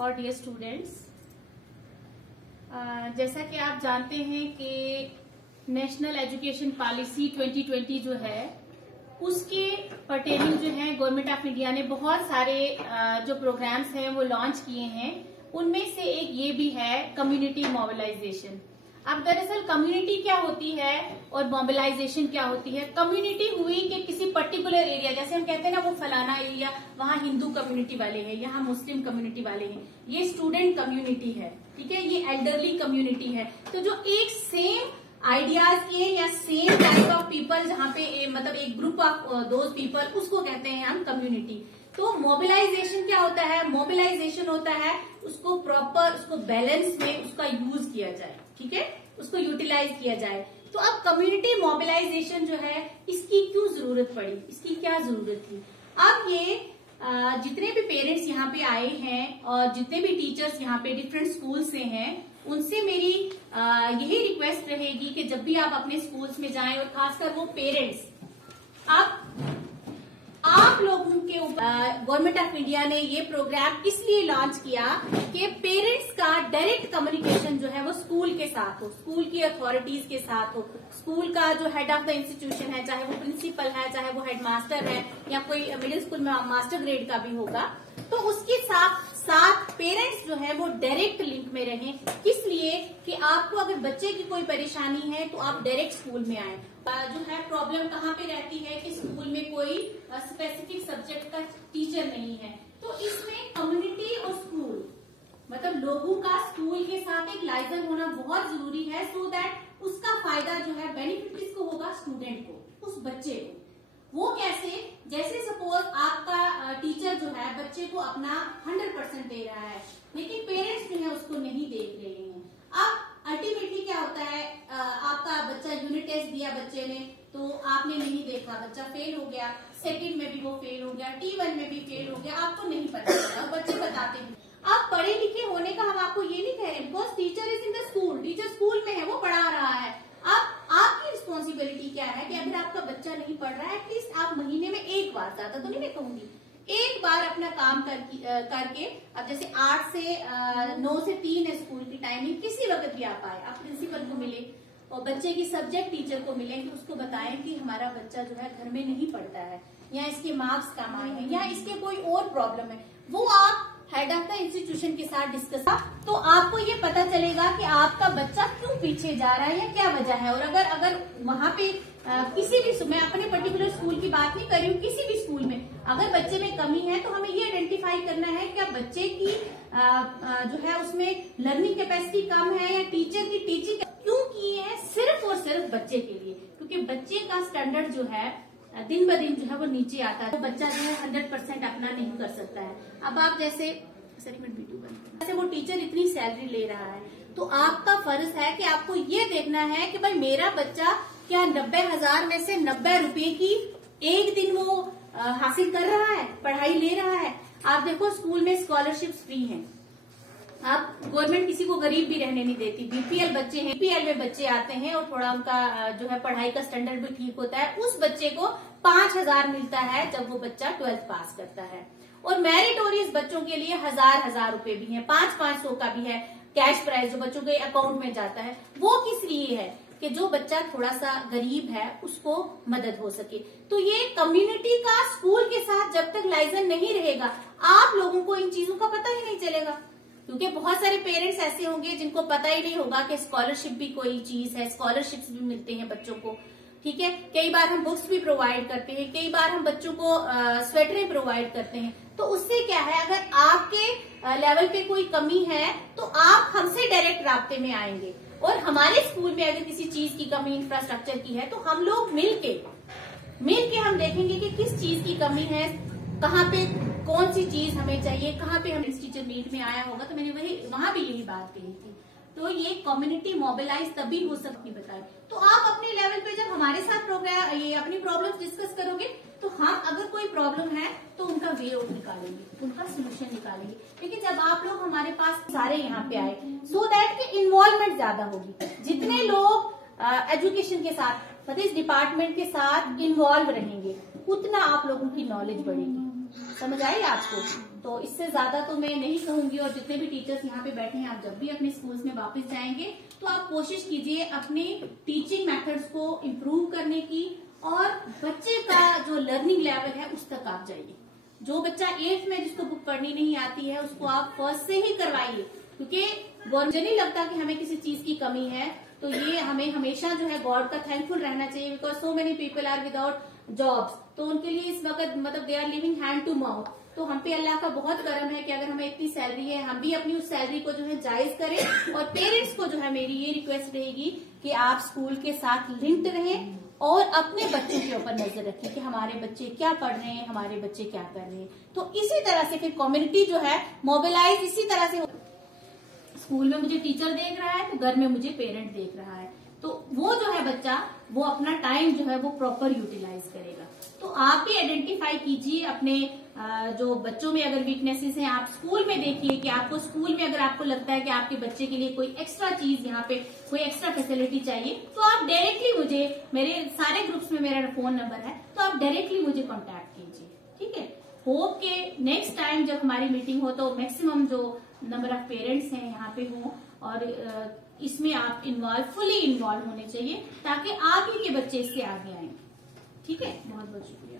और dear students, जैसा कि आप जानते हैं कि नेशनल एजुकेशन पॉलिसी 2020 जो है उसके पर्टेनिंग जो है गवर्नमेंट ऑफ इंडिया ने बहुत सारे जो प्रोग्राम्स हैं वो लॉन्च किए हैं। उनमें से एक ये भी है कम्युनिटी मोबिलाइजेशन। अब दरअसल कम्युनिटी क्या होती है और मोबिलाइजेशन क्या होती है। कम्युनिटी हुई कि किसी पर्टिकुलर एरिया, जैसे हम कहते हैं ना वो फलाना एरिया वहाँ हिंदू कम्युनिटी वाले हैं, यहाँ मुस्लिम कम्युनिटी वाले हैं, ये स्टूडेंट कम्युनिटी है, ठीक है, ये एल्डरली कम्युनिटी है। तो जो एक सेम आइडियाज के या सेम टाइप ऑफ पीपल जहाँ पे मतलब एक ग्रुप ऑफ दोज पीपल, उसको कहते हैं हम कम्युनिटी। तो मोबिलाइजेशन क्या होता है? मोबिलाइजेशन होता है उसको प्रॉपर, उसको बैलेंस में उसका यूज किया जाए, ठीक है, उसको यूटिलाइज किया जाए। तो अब कम्युनिटी मोबिलाइजेशन जो है इसकी क्यों जरूरत पड़ी, इसकी क्या जरूरत थी? अब ये जितने भी पेरेंट्स यहाँ पे आए हैं और जितने भी टीचर्स यहाँ पे डिफरेंट स्कूल से हैं, उनसे मेरी यही रिक्वेस्ट रहेगी कि जब भी आप अपने स्कूल्स में जाएं और खासकर वो पेरेंट्स, आप लोगों के गवर्नमेंट ऑफ इंडिया ने ये प्रोग्राम इसलिए लॉन्च किया कि पेरेंट्स का डायरेक्ट कम्युनिकेशन जो है वो स्कूल के साथ हो, स्कूल की अथॉरिटीज के साथ हो। स्कूल का जो हेड ऑफ द इंस्टीट्यूशन है, चाहे वो प्रिंसिपल है, चाहे वो हेडमास्टर है या कोई मिडिल स्कूल में मास्टर ग्रेड का भी होगा, तो उसके साथ साथ पेरेंट्स जो है वो डायरेक्ट लिंक में रहें। किस लिए कि आपको अगर बच्चे की कोई परेशानी है तो आप डायरेक्ट स्कूल में आए। जो है प्रॉब्लम कहाँ पे रहती है कि स्कूल में कोई स्पेसिफिक सब्जेक्ट का टीचर नहीं है, तो इसमें कम्युनिटी और स्कूल मतलब लोगों का स्कूल के साथ एक लाइजन होना बहुत जरूरी है, सो दैट उसका फायदा जो है बेनिफिट किसको होगा? स्टूडेंट को, उस बच्चे को। वो कैसे? जैसे सपोज आपका टीचर जो है बच्चे को अपना 100% दे रहा है, लेकिन पेरेंट्स जो है उसको नहीं देख रहे हैं। अब अल्टीमेटली क्या होता है, आपका बच्चा यूनिट टेस्ट दिया बच्चे ने, तो आपने नहीं देखा, बच्चा फेल हो गया, सेकंड में भी वो फेल हो गया, T1 में भी फेल हो गया, आपको नहीं पता चला, बच्चे बताते हैं। आप पढ़े लिखे होने का हम आपको ये नहीं कह रहे, because teacher is in the school, teacher school में है, वो पढ़ा रहा है। अब आपकी रिस्पॉन्सिबिलिटी क्या है कि अगर आपका बच्चा नहीं पढ़ रहा है, एटलीस्ट आप महीने में एक बार, ज्यादा तो नहीं मैं कहूंगी, एक बार अपना काम करके अब जैसे 8 से 9 से 3 है स्कूल की टाइमिंग, किसी वक्त भी आप आए, आप प्रिंसिपल को मिले और बच्चे की सब्जेक्ट टीचर को मिले कि उसको बताएं कि हमारा बच्चा जो है घर में नहीं पढ़ता है, या इसके मार्क्स कम आए हैं, या इसके कोई और प्रॉब्लम है, वो आप हेड ऑफ द इंस्टीट्यूशन के साथ डिस्कस, तो आपको ये पता चलेगा कि आपका बच्चा क्यों पीछे जा रहा है या क्या वजह है। और अगर वहाँ पे किसी भी, मैं अपने पर्टिकुलर स्कूल की बात नहीं कर रही हूँ, किसी भी स्कूल में अगर बच्चे में कमी है तो हमें ये आइडेंटिफाई करना है कि बच्चे की जो है उसमें लर्निंग कैपेसिटी कम है या टीचर की टीचिंग क्यों की है, सिर्फ और सिर्फ बच्चे के लिए, क्योंकि बच्चे का स्टैंडर्ड जो है दिन ब दिन जो है वो नीचे आता है, तो बच्चा जो है 100% अपना नहीं कर सकता है। अब आप जैसे वो टीचर इतनी सैलरी ले रहा है, तो आपका फर्ज है कि आपको ये देखना है कि भाई मेरा बच्चा क्या 90,000 में से 90 रुपए की एक दिन वो हासिल कर रहा है, पढ़ाई ले रहा है। आप देखो स्कूल में स्कॉलरशिप्स फ्री हैं, आप गवर्नमेंट किसी को गरीब भी रहने नहीं देती। बीपीएल बच्चे हैं, बीपीएल में बच्चे आते हैं और थोड़ा उनका जो है पढ़ाई का स्टैंडर्ड भी ठीक होता है, उस बच्चे को 5,000 मिलता है जब वो बच्चा 12th पास करता है। और मेरिटोरियस बच्चों के लिए 1,000 रुपए भी है, 500 का भी है कैश प्राइज जो बच्चों के अकाउंट में जाता है। वो किस लिए है कि जो बच्चा थोड़ा सा गरीब है उसको मदद हो सके। तो ये कम्युनिटी का स्कूल के साथ जब तक लाइजन नहीं रहेगा, आप लोगों को इन चीजों का पता ही नहीं चलेगा, क्योंकि बहुत सारे पेरेंट्स ऐसे होंगे जिनको पता ही नहीं होगा कि स्कॉलरशिप भी कोई चीज है, स्कॉलरशिप्स भी मिलते हैं बच्चों को, ठीक है। कई बार हम बुक्स भी प्रोवाइड करते हैं, कई बार हम बच्चों को स्वेटरें प्रोवाइड करते हैं। तो उससे क्या है, अगर आपके लेवल पे कोई कमी है तो आप हमसे डायरेक्ट राब्ते में आएंगे, और हमारे स्कूल में अगर किसी चीज की कमी इंफ्रास्ट्रक्चर की है तो हम लोग मिलके हम देखेंगे कि किस चीज की कमी है, कहाँ पे कौन सी चीज हमें चाहिए, कहाँ पे हम टीचर मीट में आया होगा। तो मैंने वहां भी यही बात कही थी। तो ये कम्युनिटी मोबिलाइज तभी हो सकती, बताए। तो आप अपने लेवल पे जब हमारे साथ प्रोग्राम ये अपनी प्रॉब्लम्स डिस्कस करोगे तो हम अगर कोई प्रॉब्लम है तो उनका वे आउट निकालेंगे, उनका सोल्यूशन निकालेंगे। लेकिन जब आप लोग हमारे पास सारे यहाँ पे आए, सो दैट कि इन्वॉल्वमेंट ज्यादा होगी, जितने लोग एजुकेशन के साथ मतलब इस डिपार्टमेंट के साथ इन्वॉल्व रहेंगे, उतना आप लोगों की नॉलेज बढ़ेगी। समझ आई आपको? तो इससे ज्यादा तो मैं नहीं कहूंगी। और जितने भी टीचर्स यहाँ पे बैठे हैं, आप जब भी अपने स्कूल्स में वापस जाएंगे तो आप कोशिश कीजिए अपने टीचिंग मेथड्स को इम्प्रूव करने की, और बच्चे का जो लर्निंग लेवल है उस तक आप जाइए। जो बच्चा 8th में जिसको बुक पढ़नी नहीं आती है उसको आप फर्स्ट से ही करवाइए, क्योंकि मुझे नहीं लगता कि हमें किसी चीज की कमी है। तो ये हमें हमेशा जो है गॉड का थैंकफुल रहना चाहिए, because so many people are without jobs. तो उनके लिए इस वक्त मतलब they are living hand to mouth. तो हम पे अल्लाह का बहुत करम है कि अगर हमें इतनी सैलरी है, हम भी अपनी उस सैलरी को जो है जायज करें। और पेरेंट्स को जो है मेरी ये रिक्वेस्ट रहेगी कि आप स्कूल के साथ लिंक्ड रहें और अपने बच्चों के ऊपर नजर रखें कि हमारे बच्चे क्या पढ़ रहे हैं, हमारे बच्चे क्या कर रहे हैं। तो इसी तरह से फिर कम्युनिटी जो है मोबिलाइज इसी तरह से। स्कूल में मुझे टीचर देख रहा है तो घर में मुझे पेरेंट देख रहा है, तो वो जो है बच्चा वो अपना टाइम जो है वो प्रॉपर यूटिलाइज करेगा। तो आप भी आइडेंटिफाई कीजिए अपने जो बच्चों में अगर वीकनेसेस हैं, आप स्कूल में देखिए कि आपको स्कूल में अगर आपको लगता है कि आपके बच्चे के लिए कोई एक्स्ट्रा चीज, यहाँ पे कोई एक्स्ट्रा फैसिलिटी चाहिए, तो आप डायरेक्टली मुझे, मेरे सारे ग्रुप्स में मेरा फोन नंबर है, तो आप डायरेक्टली मुझे कॉन्टैक्ट कीजिए। ठीक है। होप के नेक्स्ट टाइम जब हमारी मीटिंग हो तो मैक्सिमम जो नंबर ऑफ पेरेंट्स हैं यहाँ पे हों, और इसमें आप फुली इन्वॉल्व होने चाहिए ताकि आप ही के बच्चे इससे आगे आए। ठीक है। बहुत बहुत शुक्रिया।